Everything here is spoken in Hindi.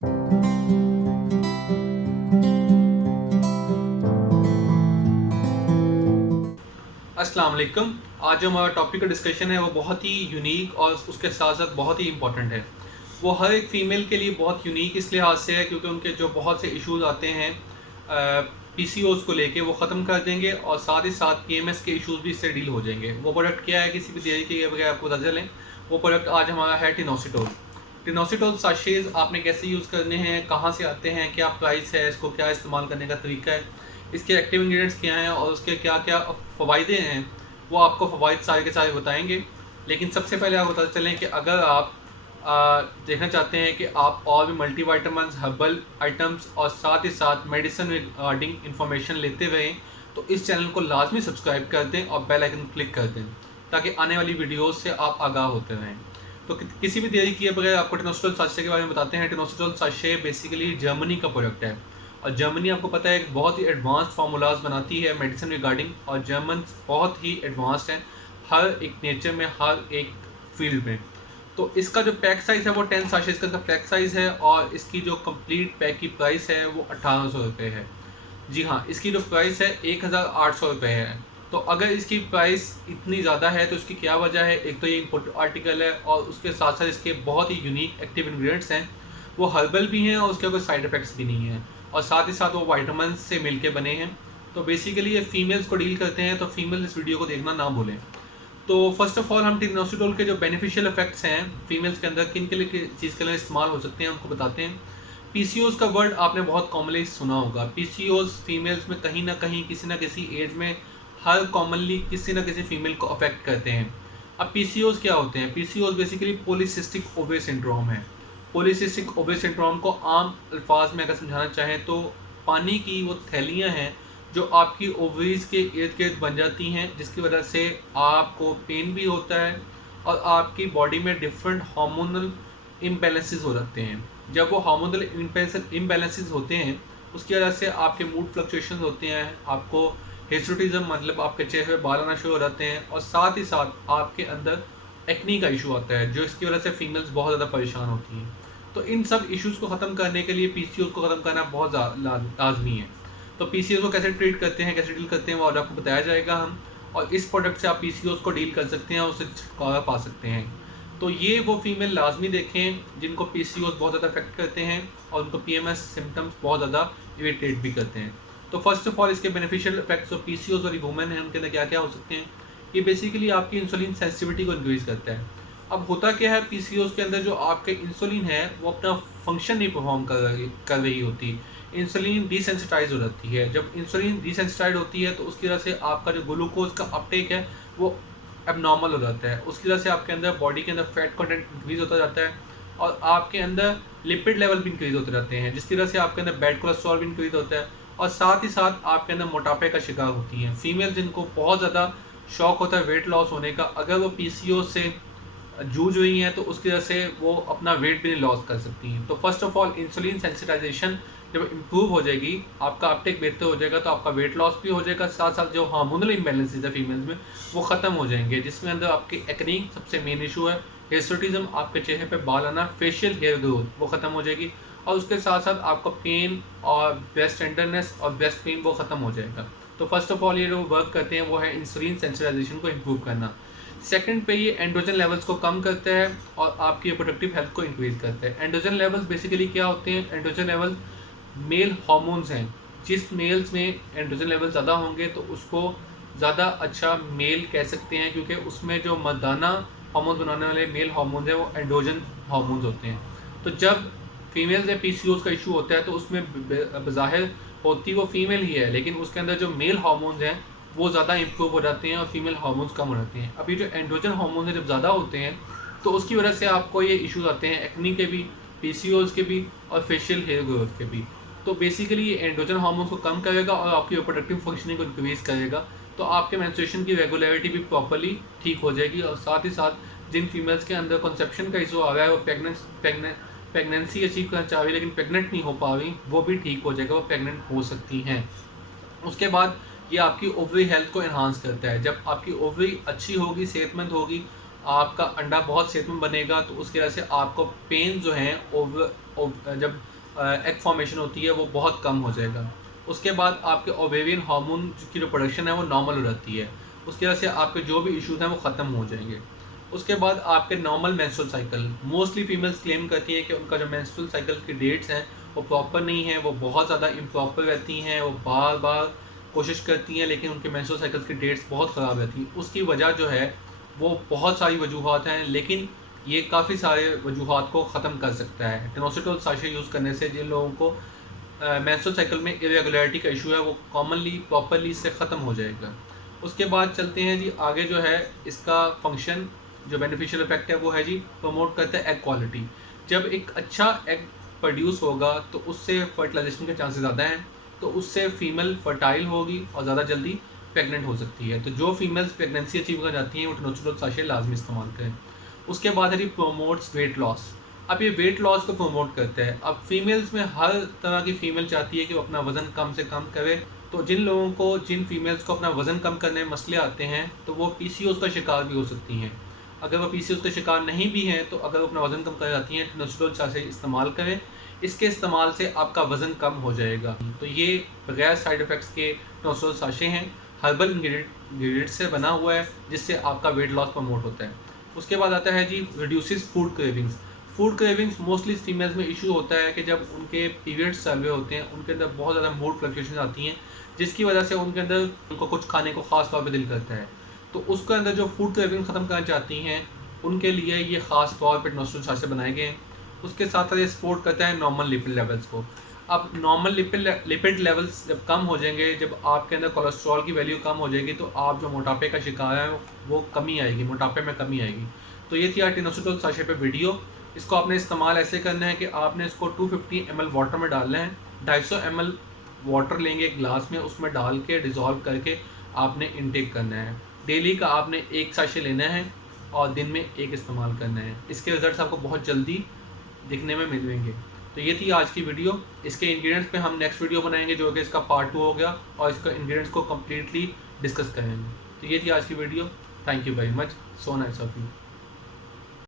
अस्सलाम वालेकुम। आज जो हमारा टॉपिक का डिस्कशन है वो बहुत ही यूनिक और उसके साथ साथ बहुत ही इम्पोर्टेंट है। वो हर एक फ़ीमेल के लिए बहुत यूनिक इस लिहाज से है क्योंकि उनके जो बहुत से इश्यूज़ आते हैं पीसीओज़ को लेके वो ख़त्म कर देंगे और साथ ही साथ पीएमएस के इश्यूज़ भी इससे डील हो जाएंगे। वो प्रोडक्ट क्या है किसी भी देरी के बगैर आपको बता चलें, वो प्रोडक्ट आज हमारा है टिनोसिटोल। टिनोसिटोल साशेज़ आपने कैसे यूज़ करने हैं, कहाँ से आते हैं, क्या प्राइस है, इसको क्या इस्तेमाल करने का तरीका है, इसके एक्टिव इंग्रेडिएंट्स क्या हैं और उसके क्या क्या फ़वायदे हैं, वो आपको फ़वाइद सारे के सारे बताएंगे। लेकिन सबसे पहले आपको पता चलें कि अगर आप देखना चाहते हैं कि आप और भी मल्टीविटामिन्स, हर्बल आइटम्स और साथ ही साथ मेडिसिन रिगार्डिंग इंफॉर्मेशन लेते रहें, तो इस चैनल को लाजमी सब्सक्राइब कर दें और बेल आइकन क्लिक कर दें ताकि आने वाली वीडियोस से आप आगाह होते रहें। तो किसी भी देरी किए बगैर आपको टिनोसिटोल साशे के बारे में बताते हैं। टिनोसिटोल साशे बेसिकली जर्मनी का प्रोडक्ट है और जर्मनी आपको पता है एक बहुत ही एडवांस फार्मूलाज बनाती है मेडिसिन रिगार्डिंग, और जर्मन्स बहुत ही एडवांस्ड हैं हर एक नेचर में, हर एक फील्ड में। तो इसका जो पैक साइज़ है वो 10 साशेज़ का पैक साइज़ है और इसकी जो कंप्लीट पैक की प्राइस है वो 1800 रुपये है। जी हाँ, इसकी जो प्राइस है 1800 रुपये है। तो अगर इसकी प्राइस इतनी ज़्यादा है तो इसकी क्या वजह है? एक तो ये इम्पोर्टेड आर्टिकल है और उसके साथ साथ इसके बहुत ही यूनिक एक्टिव इंग्रेडिएंट्स हैं, वो हर्बल भी हैं और उसके कोई साइड इफ़ेक्ट्स भी नहीं हैं, और साथ ही साथ वो विटामिन से मिलके बने हैं। तो बेसिकली ये फीमेल्स को डील करते हैं, तो फीमेल इस वीडियो को देखना ना भूलें। तो फर्स्ट ऑफ ऑल हम टिनोसिटोल के जो बेनिफिशियल इफेक्ट्स हैं फीमेल्स के अंदर किन के लिए किस चीज़ के लिए इस्तेमाल हो सकते हैं उनको बताते हैं। पीसीओज का वर्ड आपने बहुत कॉमनली सुना होगा। पीसीओज फीमेल्स में कहीं ना कहीं किसी ना किसी एज में हर कॉमनली किसी ना किसी फीमेल को अफेक्ट करते हैं। अब पीसीओज क्या होते हैं? पीसीओज बेसिकली पॉलीसिस्टिक ओवे सिंड्रोम है। पॉलीसिस्टिक ओवे सिंड्रोम को आम अल्फाज में अगर समझाना चाहें तो पानी की वो थैलियाँ हैं जो आपकी ओवरीज के इर्द गिर्द बन जाती हैं, जिसकी वजह से आपको पेन भी होता है और आपकी बॉडी में डिफरेंट हार्मोनल इम्बैलेंसेस हो जाते हैं। जब वो हार्मोनल इम्बैलेंसेस होते हैं उसकी वजह से आपके मूड फ्लक्चुएशंस होते हैं, आपको हिस्टोटिज्म मतलब आपके चेहरे पे बाल आना शुरू हो जाते हैं, और साथ ही साथ आपके अंदर एक्नी का इशू आता है जो इसकी वजह से फीमेल्स बहुत ज़्यादा परेशान होती हैं। तो इन सब इश्यूज़ को ख़त्म करने के लिए पीसीओज़ को ख़त्म करना बहुत लाजमी है। तो पीसीओज़ को कैसे ट्रीट करते हैं, कैसे डील करते हैं, वो आज आपको बताया जाएगा हम, और इस प्रोडक्ट से आप पीसीओज़ को डील कर सकते हैं और उससे छुटकारा पा सकते हैं। तो ये वो फीमेल लाजमी देखें जिनको पीसीओज़ बहुत ज़्यादा अफेक्ट करते हैं और उनको पीएमएस सिम्टम्स बहुत ज़्यादा इरिटेट भी करते हैं। तो फर्स्ट ऑफ ऑल इसके बेनिफिशियल इफेक्ट्स जो पीसीओज़ और वुमेन हैं उनके अंदर क्या क्या हो सकते हैं? ये बेसिकली आपकी इंसुलिन सेंसिटिविटी को इंक्रीज़ करता है। अब होता क्या है, पीसीओज़ के अंदर जो आपके इंसुलिन है वो अपना फंक्शन नहीं परफॉर्म कर रही होती। इंसुलिन डिसेंसिटाइज हो जाती है। जब इंसुलिन डिसेंसिटाइज होती है तो उसकी वजह से आपका जो ग्लूकोज का अपटेक है वो एबनॉर्मल हो जाता है। उसकी वजह से आपके अंदर बॉडी के अंदर फैट कंटेंट इंक्रीज़ होता जाता है और आपके अंदर लिपिड लेवल भी इंक्रीज़ होते रहते हैं, जिसकी वजह से आपके अंदर बैड कोलेस्ट्रॉल भी इंक्रीज़ होता है और साथ ही साथ आपके अंदर मोटापे का शिकार होती हैं। फीमेल जिनको बहुत ज़्यादा शौक होता है वेट लॉस होने का, अगर वो पीसीओ से जूझ रही हैं तो उसकी वजह से वो अपना वेट भी नहीं लॉस कर सकती हैं। तो first of all insulin sensitization जब इम्प्रूव हो जाएगी, आपका अपटेक बेहतर हो जाएगा, तो आपका वेट लॉस भी हो जाएगा, साथ साथ जो हार्मोनल इम्बैलेंसेस है फीमेल्स में वो ख़त्म हो जाएंगे, जिसमें अंदर आपकी एक्नी सबसे मेन इशू है, हिस्टोटिज्म आपके चेहरे पे बाल आना, फेशियल हेयर ग्रोथ वो ख़त्म हो जाएगी, और उसके साथ साथ आपका पेन और ब्रेस्ट टेंडरनेस और ब्रेस्ट पेन वो ख़त्म हो जाएगा। तो फर्स्ट ऑफ ऑल ये जो वर्क करते हैं वो है इंसुलिन सेंसिटाइजेशन को इम्प्रूव करना। सेकंड पे ये एंड्रोजन लेवल्स को कम करता है और आपकी रिप्रोडक्टिव हेल्थ को इंक्रीज़ करता है। एंड्रोजन लेवल्स बेसिकली क्या होते हैं? एंड्रोजन लेवल मेल हार्मोन्स हैं। जिस मेल्स में एंड्रोजन लेवल ज़्यादा होंगे तो उसको ज़्यादा अच्छा मेल कह सकते हैं, क्योंकि उसमें जो मर्दाना हार्मोन बनाने वाले मेल हार्मोन्स हैं वो एंड्रोजन हार्मोन्स होते हैं। तो जब फीमेल से पीसीओएस का इशू होता है तो उसमें बज़ाहिर होती वो फीमेल ही है, लेकिन उसके अंदर जो मेल हार्मोन्स हैं वो ज़्यादा इम्प्रूव हो जाते हैं और फीमेल हार्मोन्स कम हो जाते हैं। अभी जो एंड्रोजन हार्मोन जब ज़्यादा होते हैं तो उसकी वजह से आपको ये इश्यूज आते हैं, एक्नी के भी, पीसीओएस के भी और फेशियल हेयर ग्रोथ के भी। तो बेसिकली ये एंड्रोजन हार्मोन्स को कम करेगा और आपकी रिप्रोडक्टिव फंक्शनिंग को इंक्रीज़ करेगा, तो आपके मेंस्ट्रुएशन की रेगुलरिटी भी प्रॉपर्ली ठीक हो जाएगी, और साथ ही साथ जिन फीमेल्स के अंदर कंसेप्शन का इशू आ रहा है, वो प्रेगनेंसी अचीव करना चाह रही लेकिन प्रेग्नेंट नहीं हो पा रही, वो भी ठीक हो जाएगा, वो प्रेग्नेंट हो सकती हैं। उसके बाद ये आपकी ओवरी हेल्थ को इन्हांस करता है। जब आपकी ओवरी अच्छी होगी, सेहतमंद होगी, आपका अंडा बहुत सेहतमंद बनेगा, तो उसकी वजह से आपको पेन जो हैं जब एग फॉर्मेशन होती है वो बहुत कम हो जाएगा। उसके बाद आपके ओवेरियन हार्मोन की जो प्रोडक्शन है वो नॉर्मल हो जाती है, उसकी वजह से आपके जो भी इश्यूज हैं वो ख़त्म हो जाएंगे। उसके बाद आपके normal menstrual cycle, mostly females claim करती हैं कि उनका जो मेंस्ट्रुअल साइकिल की डेट्स हैं वो प्रॉपर नहीं है, वो बहुत ज़्यादा इम्प्रॉपर रहती हैं, वो बार बार कोशिश करती हैं लेकिन उनके मेंस्ट्रुअल साइकिल की डेट्स बहुत ख़राब रहती हैं। उसकी वजह जो है वो बहुत सारी वजूहत हैं, लेकिन ये काफ़ी सारे वजूहत को ख़त्म कर सकता है। टेनोसिटोल साशे यूज़ करने से जिन लोगों को मेंस्ट्रुअल साइकिल में इरेगुलरिटी का इशू है वो कॉमनली प्रॉपरली इससे ख़त्म हो जाएगा। उसके बाद चलते हैं जी आगे, जो है इसका फंक्शन जो बेनिफिशियल इफेक्ट है वो है जी प्रमोट करता है एग क्वालिटी। जब एक अच्छा एग प्रोड्यूस होगा तो उससे फर्टिलाइजेशन के चांसेस ज़्यादा हैं, तो उससे फीमेल फर्टाइल होगी और ज़्यादा जल्दी प्रेग्नेंट हो सकती है। तो जो फीमेल्स प्रेगनेंसी अचीव कर जाती हैं वो टेनोसिटोल साशे लाजमी इस्तेमाल करें। उसके बाद है जी प्रोमोट्स वेट लॉस। अब ये वेट लॉस को प्रमोट करता है। अब फीमेल्स में हर तरह की फ़ीमेल चाहती है कि वो अपना वज़न कम से कम करे, तो जिन फीमेल्स को अपना वज़न कम करने में मसले आते हैं तो वो पीसीओएस का शिकार भी हो सकती हैं। अगर वो पीसीओएस का शिकार नहीं भी हैं तो अगर वो अपना वज़न कम कर जाती हैं, टेनोसिटोल साशे इस्तेमाल करें। इसके इस्तेमाल से आपका वज़न कम हो जाएगा। तो ये बगैर साइड इफ़ेक्ट्स के टेनोसिटोल साशे हैं, हर्बल इंग्रेडिएंट से बना हुआ है, जिससे आपका वेट लॉस प्रमोट होता है। उसके बाद आता है जी reduces food cravings. Food cravings mostly females में इशू होता है कि जब उनके पीरियड्स चल रहे होते हैं उनके अंदर बहुत ज़्यादा मूड फ्लक्चुएशन आती हैं, जिसकी वजह से उनके अंदर उनको कुछ खाने को ख़ास तौर पे दिल करता है। तो उसके अंदर जो फूड क्रेविंग ख़त्म करना चाहती हैं उनके लिए ये ख़ास तौर पर टेनोसिटोल साशे बनाए गए हैं। उसके साथ साथ ये सपोर्ट करता है नॉर्मल लिपिड लेवल्स को। अब नॉर्मल लिपिड लेवल्स जब कम हो जाएंगे, जब आपके अंदर कोलेस्ट्रॉल की वैल्यू कम हो जाएगी, तो आप जो मोटापे का शिकार है वो कमी आएगी, मोटापे में कमी आएगी। तो ये थी टेनोसिटोल साशे पे वीडियो। इसको आपने इस्तेमाल ऐसे करना है कि आपने इसको 250 ml वाटर में डालना है। 250 ml वाटर लेंगे एक ग्लास में, उसमें डाल के डिज़ोल्व करके आपने इनटेक करना है। डेली का आपने एक साशे लेना है और दिन में एक इस्तेमाल करना है। इसके रिजल्ट्स आपको बहुत जल्दी दिखने में मिलेंगे। तो ये थी आज की वीडियो। इसके इंग्रेडिएंट्स पे हम नेक्स्ट वीडियो बनाएंगे जो कि इसका पार्ट 2 हो गया, और इसका इंग्रेडिएंट्स को कम्प्लीटली डिस्कस करेंगे। तो ये थी आज की video. Thank you very much. So nice of you.